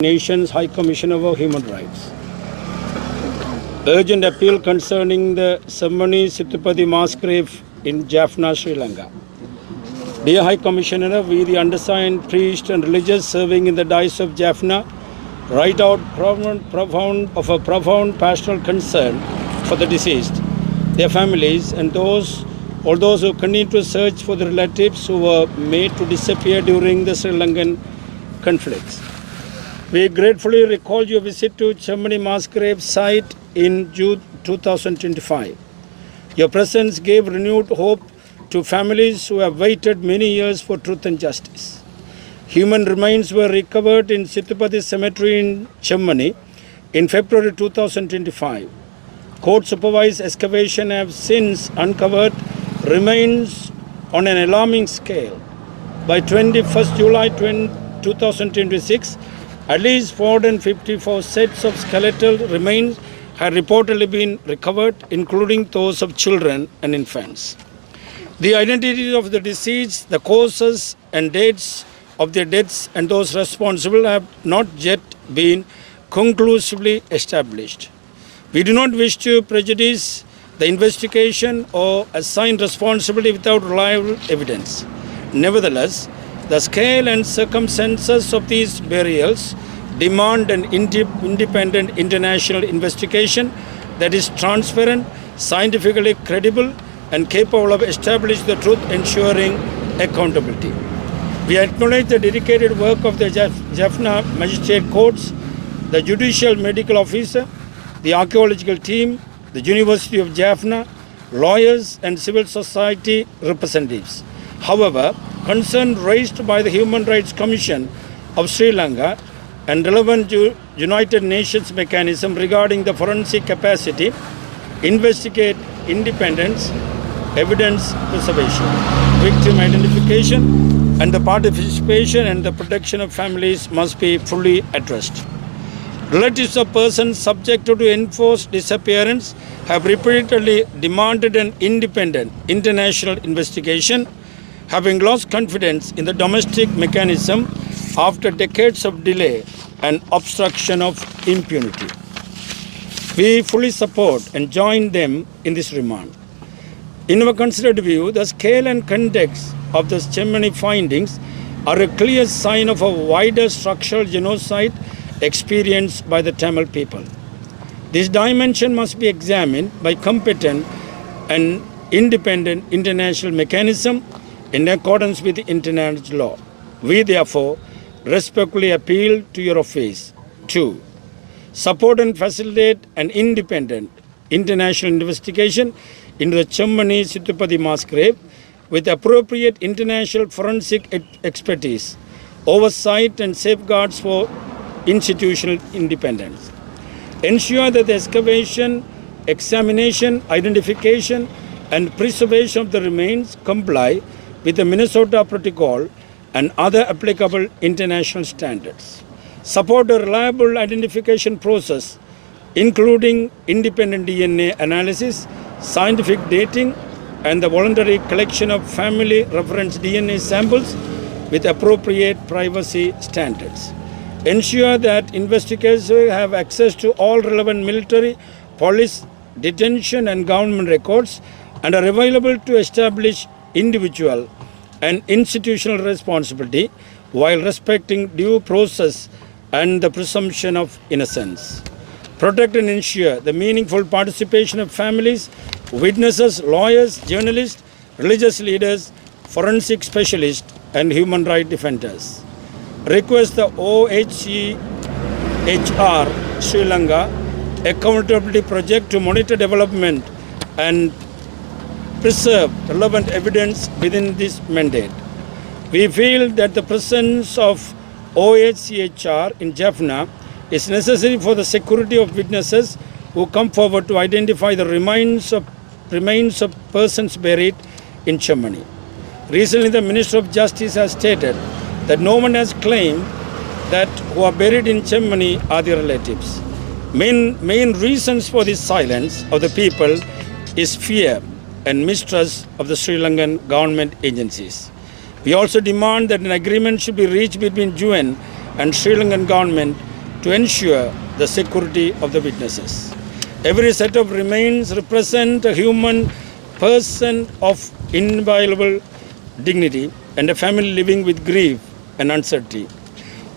Nations High Commissioner for Human Rights. Urgent appeal concerning the ceremony Situpati mass grave in Jaffna, Sri Lanka. Dear High Commissioner, we the undersigned priests and religious serving in the diocese of Jaffna write out profound pastoral concern for the deceased, their families, and all those who continue to search for the relatives who were made to disappear during the Sri Lankan conflicts. We gratefully recall your visit to Chemmani mass grave site in June 2025. Your presence gave renewed hope to families who have waited many years for truth and justice. Human remains were recovered in Situpati Cemetery in Chemmani in February 2025. Court-supervised excavation have since uncovered remains on an alarming scale. By 21st July 2026, at least 454 sets of skeletal remains had reportedly been recovered, including those of children and infants. The identities of the deceased, the causes and dates of their deaths, and those responsible have not yet been conclusively established. We do not wish to prejudice the investigation or assign responsibility without reliable evidence. Nevertheless, the scale and circumstances of these burials demand an independent international investigation that is transparent, scientifically credible, and capable of establishing the truth, ensuring accountability. We acknowledge the dedicated work of the Jaffna Magistrate Courts, the Judicial Medical Officer, the Archaeological Team, the University of Jaffna, lawyers, and civil society representatives. However, concern raised by the Human Rights Commission of Sri Lanka and relevant United Nations mechanism regarding the forensic capacity, investigate independence, evidence preservation, victim identification, and the participation and the protection of families must be fully addressed. Relatives of persons subjected to enforced disappearance have repeatedly demanded an independent international investigation, having lost confidence in the domestic mechanism after decades of delay and obstruction of impunity. We fully support and join them in this remand. In our considered view, the scale and context of the Chemmani findings are a clear sign of a wider structural genocide experienced by the Tamil people. This dimension must be examined by competent and independent international mechanism in accordance with international law. We therefore respectfully appeal to your office to support and facilitate an independent international investigation into the Chemmani Situpati mass grave with appropriate international forensic expertise, oversight and safeguards for institutional independence. Ensure that the excavation, examination, identification, and preservation of the remains comply with the Minnesota Protocol and other applicable international standards. Support a reliable identification process, including independent DNA analysis, scientific dating, and the voluntary collection of family reference DNA samples with appropriate privacy standards. Ensure that investigators have access to all relevant military, police, detention, and government records and are available to establish individual and institutional responsibility while respecting due process and the presumption of innocence. Protect and ensure the meaningful participation of families, witnesses, lawyers, journalists, religious leaders, forensic specialists, and human rights defenders. Request the OHCHR Sri Lanka Accountability Project to monitor development and preserve relevant evidence within this mandate. We feel that the presence of OHCHR in Jaffna is necessary for the security of witnesses who come forward to identify the remains of persons buried in Chemmani. Recently, the Minister of Justice has stated that no one has claimed that who are buried in Chemmani are their relatives. Main reasons for this silence of the people is fear and mistrust of the Sri Lankan government agencies. We also demand that an agreement should be reached between UN and Sri Lankan government to ensure the security of the witnesses. Every set of remains represent a human person of inviolable dignity and a family living with grief and uncertainty.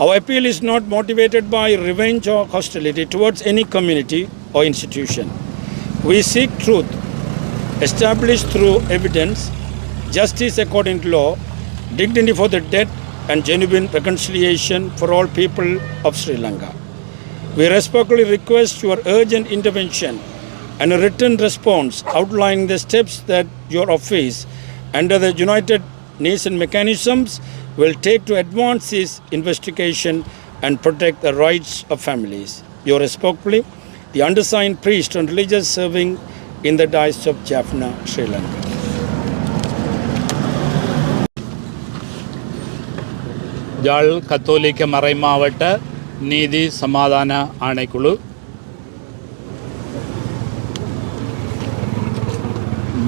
Our appeal is not motivated by revenge or hostility towards any community or institution. We seek truth established through evidence, justice according to law, dignity for the dead, and genuine reconciliation for all people of Sri Lanka. We respectfully request your urgent intervention and a written response outlining the steps that your office, under the United Nations mechanisms, will take to advance this investigation and protect the rights of families. Yours respectfully, the undersigned priest and religious serving in the Diocese of Jaffna, Sri Lanka. யாழ் கத்தோலிக்க மறைமாவட்ட நீதி சமாதான ஆணைக்குழு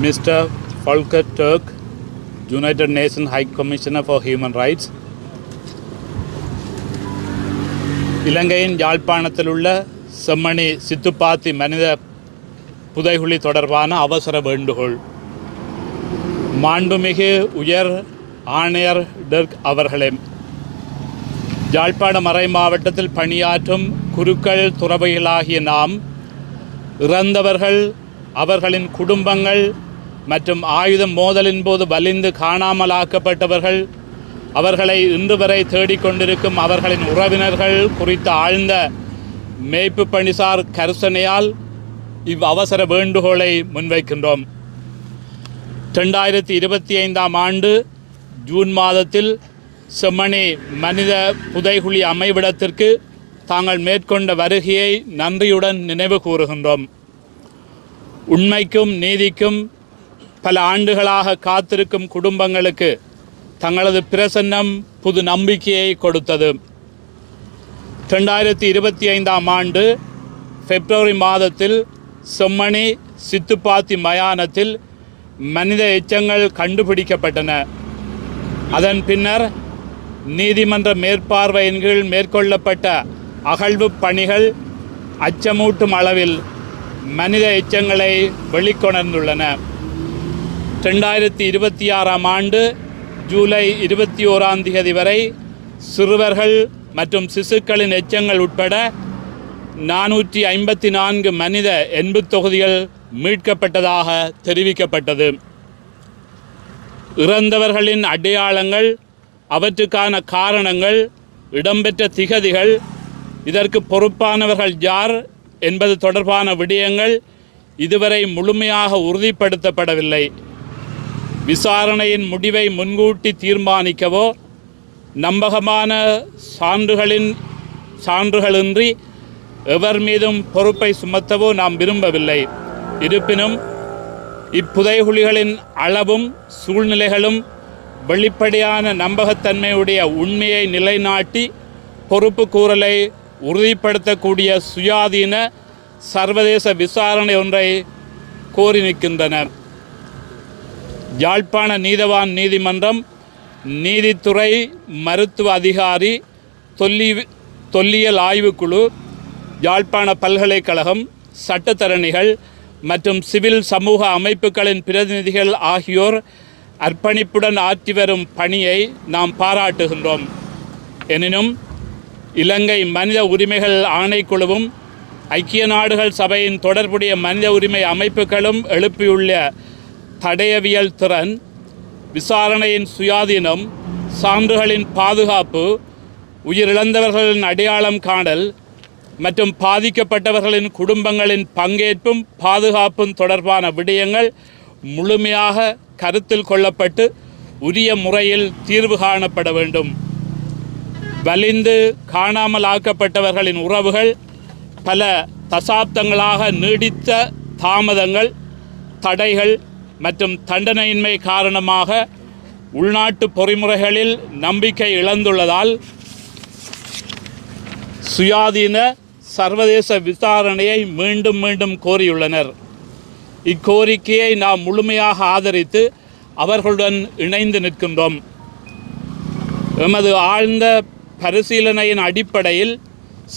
mister Volker Turk, united nation high commissioner for human rights, இலங்கையின் யாழ்ப்பாணத்தில் உள்ள செம்மணி சித்துப்பாத்தி மனித புதைகுழி தொடர்பான அவசர வேண்டுகோள். மாண்புமிகு உயர் ஆணையர் டர்க் அவர்களே, யாழ்ப்பாண மறை மாவட்டத்தில் பணியாற்றும் குருக்கள் துறவிகளாகிய நாம் இறந்தவர்கள், அவர்களின் குடும்பங்கள் மற்றும் ஆயுத மோதலின் போது வலிந்து காணாமலாக்கப்பட்டவர்கள், அவர்களை இன்று வரை தேடிக்கொண்டிருக்கும் அவர்களின் உறவினர்கள் குறித்த ஆழ்ந்த மேய்ப்பு பணிசார் கருசனையால் இவ் அவசர வேண்டுகோளை முன்வைக்கின்றோம். 2025 ஆண்டு ஜூன் மாதத்தில் செம்மணி மனித புதைகுழி அமைவிடத்திற்கு தாங்கள் மேற்கொண்ட வருகையை நன்றியுடன் நினைவு கூறுகின்றோம். உண்மைக்கும் நீதிக்கும் பல ஆண்டுகளாக காத்திருக்கும் குடும்பங்களுக்கு தங்களது பிரசன்னம் புது நம்பிக்கையை கொடுத்தது. 2025 ஆண்டு பிப்ரவரி மாதத்தில் செம்மணி சித்துப்பாத்தி மயானத்தில் மனித எச்சங்கள் கண்டுபிடிக்கப்பட்டன. அதன் பின்னர் நீதிமன்ற மேற்பார்வையின் கீழ் மேற்கொள்ளப்பட்ட அகழ்வு பணிகள் அச்சமூட்டும் அளவில் மனித எச்சங்களை வெளிக்கொணர்ந்துள்ளன. 2026 ஆண்டு ஜூலை 21 வரை சிறுவர்கள் மற்றும் சிசுக்களின் எச்சங்கள் உட்பட 454 மனித எண்பு தொகுதிகள் மீட்கப்பட்டதாக தெரிவிக்கப்பட்டது. இறந்தவர்களின் அடையாளங்கள், அவற்றுக்கான காரணங்கள், இடம்பெற்ற திகதிகள், இதற்கு பொறுப்பானவர்கள் யார் என்பது தொடர்பான விடயங்கள் இதுவரை முழுமையாக உறுதிப்படுத்தப்படவில்லை. விசாரணையின் முடிவை முன்கூட்டி தீர்மானிக்கவோ நம்பகமான சான்றுகளின்றி எவர் மீதும் பொறுப்பை சுமத்தவோ நாம் விரும்பவில்லை. இருப்பினும் இப்புதைகுழிகளின் அளவும் சூழ்நிலைகளும் வெளிப்படையான நம்பகத்தன்மையுடைய உண்மையை நிலைநாட்டி பொறுப்பு கூறலை உறுதிப்படுத்தக்கூடிய சுயாதீன சர்வதேச விசாரணை ஒன்றை கோரி நிற்கின்றன. யாழ்ப்பாண நீதவான் நீதிமன்றம், நீதித்துறை, மருத்துவ அதிகாரி, தொல்லியல் ஆய்வுக்குழு, யாழ்ப்பாண பல்கலைக்கழகம், சட்டத்தரணிகள் மற்றும் சிவில் சமூக அமைப்புகளின் பிரதிநிதிகள் ஆகியோர் அர்ப்பணிப்புடன் ஆற்றி வரும் பணியை நாம் பாராட்டுகின்றோம். எனினும் இலங்கை மனித உரிமைகள் ஆணைக்குழுவும் ஐக்கிய நாடுகள் சபையின் தொடர்புடைய மனித உரிமை அமைப்புகளும் எழுப்பியுள்ள தடயவியல் திறன், விசாரணையின் சுயாதீனம், சான்றுகளின் பாதுகாப்பு, உயிரிழந்தவர்களின் அடையாளம் காணல் மற்றும் பாதிக்கப்பட்டவர்களின் குடும்பங்களின் பங்கேற்பும் பாதுகாப்பும் தொடர்பான விடயங்கள் முழுமையாக கருத்தில் கொள்ளப்பட்டு உரிய முறையில் தீர்வு காணப்பட வேண்டும். வலிந்து காணாமலாக்கப்பட்டவர்களின் உறவுகள் பல தசாப்தங்களாக நீடித்த தாமதங்கள், தடைகள் மற்றும் தண்டனையின்மை காரணமாக உள்நாட்டு பொறிமுறைகளில் நம்பிக்கை இழந்துள்ளதால் சுயாதீன சர்வதேச விசாரணையை மீண்டும் மீண்டும் கோரியுள்ளனர். இக்கோரிக்கையை நாம் முழுமையாக ஆதரித்து அவர்களுடன் இணைந்து நிற்கின்றோம். எமது ஆழ்ந்த பரிசீலனையின் அடிப்படையில்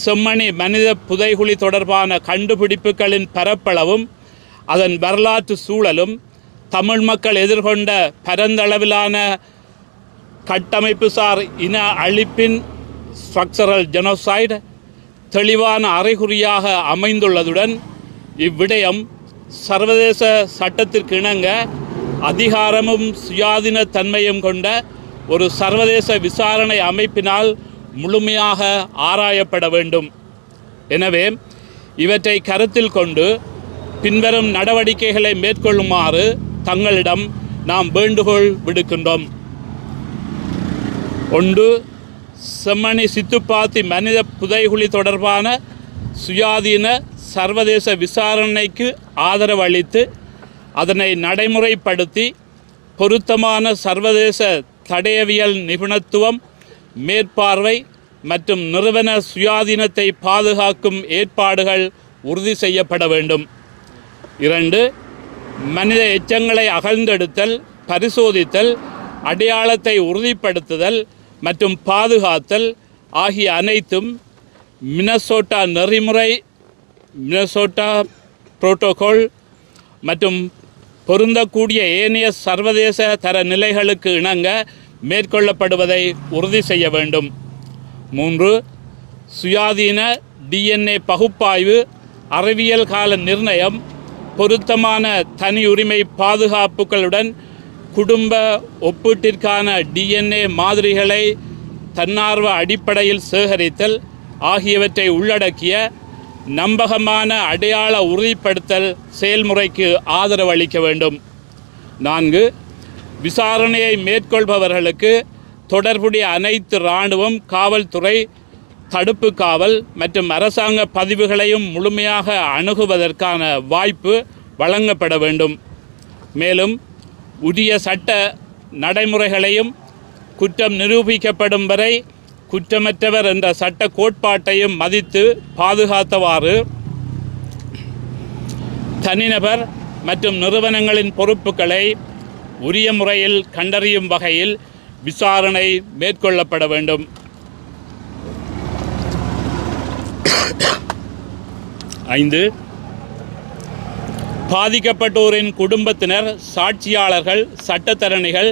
செம்மணி மனித புதைகுழி தொடர்பான கண்டுபிடிப்புகளின் பரப்பளவும் அதன் வரலாற்று சூழலும் தமிழ் மக்கள் எதிர்கொண்ட பரந்தளவிலான கட்டமைப்புசார் இன அழிப்பின் ஸ்ட்ரக்சரல் ஜெனோசைடு தெளிவான அறிகுறியாக அமைந்துள்ளதுடன் இவ்விடயம் சர்வதேச சட்டத்திற்கு இணங்க அதிகாரமும் சுயாதீன தன்மையும் கொண்ட ஒரு சர்வதேச விசாரணை அமைப்பினால் முழுமையாக ஆராயப்பட வேண்டும். எனவே இவற்றை கருத்தில் கொண்டு பின்வரும் நடவடிக்கைகளை மேற்கொள்ளுமாறு தங்களிடம் நாம் வேண்டுகோள் விடுக்கின்றோம். 1. செம்மணி சித்துப்பாத்தி மனித புதைகுழி தொடர்பான சுயாதீன சர்வதேச விசாரணைக்கு ஆதரவு அளித்து அதனை நடைமுறைப்படுத்தி பொருத்தமான சர்வதேச தடயவியல் நிபுணத்துவம், மேற்பார்வை மற்றும் நிறுவன சுயாதீனத்தை பாதுகாக்கும் ஏற்பாடுகள் உறுதி செய்யப்பட வேண்டும். 2. மனித எச்சங்களை அகழ்ந்தெடுத்தல், பரிசோதித்தல், அடையாளத்தை உறுதிப்படுத்துதல் மற்றும் பாதுகாத்தல் ஆகிய அனைத்தும் மினசோட்டா நெறிமுறை, மினசோட்டா புரோட்டோகால் மற்றும் பொருந்தக்கூடிய ஏனைய சர்வதேச தர நிலைகளுக்கு இணங்க மேற்கொள்ளப்படுவதை உறுதி செய்ய வேண்டும். 3. சுயாதீன DNA பகுப்பாய்வு, அறிவியல் கால நிர்ணயம், பொருத்தமான தனி உரிமை பாதுகாப்புகளுடன் குடும்ப ஒப்பீட்டிற்கான DNA மாதிரிகளை தன்னார்வ அடிப்படையில் சேகரித்தல் ஆகியவற்றை உள்ளடக்கிய நம்பகமான அடையாள உறுதிப்படுத்தல் செயல்முறைக்கு ஆதரவு அளிக்க வேண்டும். 4. விசாரணையை மேற்கொள்பவர்களுக்கு தொடர்புடைய அனைத்து இராணுவம், காவல்துறை, தடுப்பு காவல் மற்றும் அரசாங்க பதிவுகளையும் முழுமையாக அணுகுவதற்கான வாய்ப்பு வழங்கப்பட வேண்டும். மேலும் உரிய சட்ட நடைமுறைகளையும் குற்றம் நிரூபிக்கப்படும் வரை குற்றமற்றவர் என்ற சட்ட கோட்பாட்டையும் மதித்து பாதுகாத்தவாறு தனிநபர் மற்றும் நிறுவனங்களின் பொறுப்புகளை உரிய முறையில் கண்டறியும் வகையில் விசாரணை மேற்கொள்ளப்பட வேண்டும். 5. பாதிக்கப்பட்டோரின் குடும்பத்தினர், சாட்சியாளர்கள், சட்டத்தரணிகள்,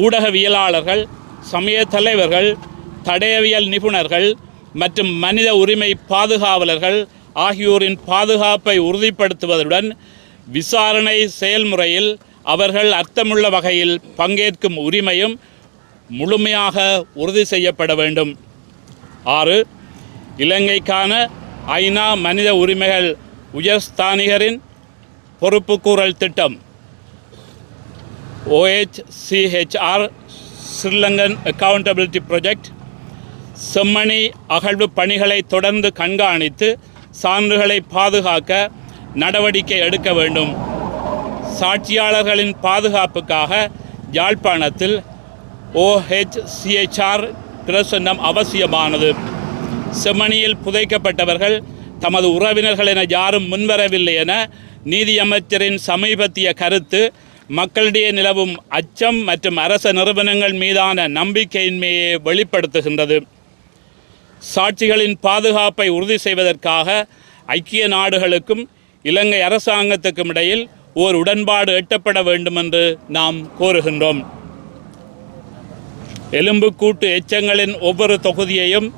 ஊடகவியலாளர்கள், சமய தலைவர்கள், தடயவியல் நிபுணர்கள் மற்றும் மனித உரிமை பாதுகாவலர்கள் ஆகியோரின் பாதுகாப்பை உறுதிப்படுத்துவதுடன் விசாரணை செயல்முறையில் அவர்கள் அர்த்தமுள்ள வகையில் பங்கேற்கும் உரிமையும் முழுமையாக உறுதி செய்யப்பட வேண்டும். 6. இலங்கைக்கான ஐநா மனித உரிமைகள் உயர்ஸ்தானிகரின் பொறுப்புக்கூறல் திட்டம் OHCHR Sri Lankan accountability project Chemmani அகழ்வு பணிகளை தொடர்ந்து கண்காணித்து சான்றுகளை பாதுகாக்க நடவடிக்கை எடுக்க வேண்டும். சாட்சியாளர்களின் பாதுகாப்புக்காக யாழ்ப்பாணத்தில் OHCHR பிரசன்னம் அவசியமானது. செம்மணியில் புதைக்கப்பட்டவர்கள் தமது உறவினர்கள் என யாரும் முன்வரவில்லை என நீதியமைச்சரின் சமீபத்திய கருத்து மக்களிடையே நிலவும் அச்சம் மற்றும் அரச நிறுவனங்கள் மீதான நம்பிக்கையின்மையை வெளிப்படுத்துகின்றது. சாட்சிகளின் பாதுகாப்பை உறுதி செய்வதற்காக ஐக்கிய நாடுகளுக்கும் இலங்கை அரசாங்கத்துக்கும் இடையில் ஓர் உடன்பாடு எட்டப்பட வேண்டும் என்று நாம் கோருகின்றோம். எலும்புக்கூட்டு எச்சங்களின் ஒவ்வொரு தொகுதியையும்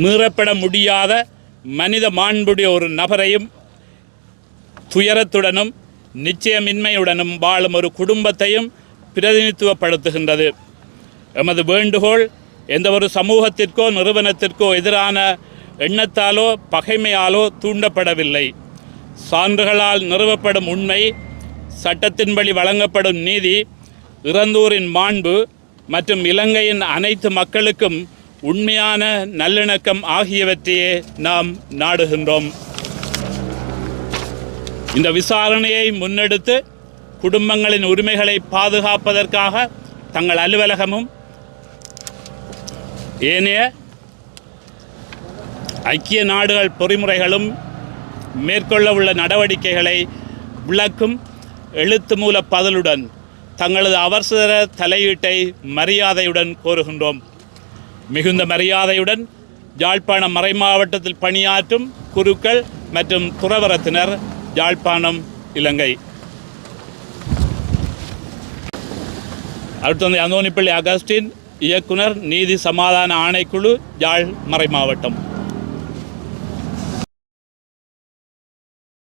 மீறப்பட முடியாத மனித மாண்புடைய ஒரு நபரையும் துயரத்துடனும் நிச்சயமின்மையுடனும் வாழும் ஒரு குடும்பத்தையும் பிரதிநிதித்துவப்படுத்துகின்றது. எமது வேண்டுகோள் எந்த ஒரு சமூகத்திற்கோ நிறுவனத்திற்கோ எதிரான எண்ணத்தாலோ பகைமையாலோ தூண்டப்படவில்லை. சான்றுகளால் நிறுவப்படும் உண்மை, சட்டத்தின்படி வழங்கப்படும் நீதி, இறந்தோரின் மாண்பு மற்றும் இலங்கையின் அனைத்து மக்களுக்கும் உண்மையான நல்லிணக்கம் ஆகியவற்றையே நாம் நாடுகின்றோம். இந்த விசாரணையை முன்னெடுத்து குடும்பங்களின் உரிமைகளை பாதுகாப்பதற்காக தங்கள் அலுவலகமும் ஏனைய ஐக்கிய நாடுகள் பொறிமுறைகளும் மேற்கொள்ள உள்ள நடவடிக்கைகளை விளக்கும் எழுத்து மூல பதிலுடன் தங்களது அவசர தலையீட்டை மரியாதையுடன் கோருகின்றோம். மிகுந்த மரியாதையுடன் யாழ்ப்பாணம் மறைமாவட்டத்தில் பணியாற்றும் குருக்கள் மற்றும் துறவரத்தினர், யாழ்ப்பாணம், இலங்கை. அடுத்தது அந்தோனிப்பள்ளி அகஸ்டின், இயக்குனர், நீதி சமாதான ஆணைக்குழு, யாழ் மறைமாவட்டம்.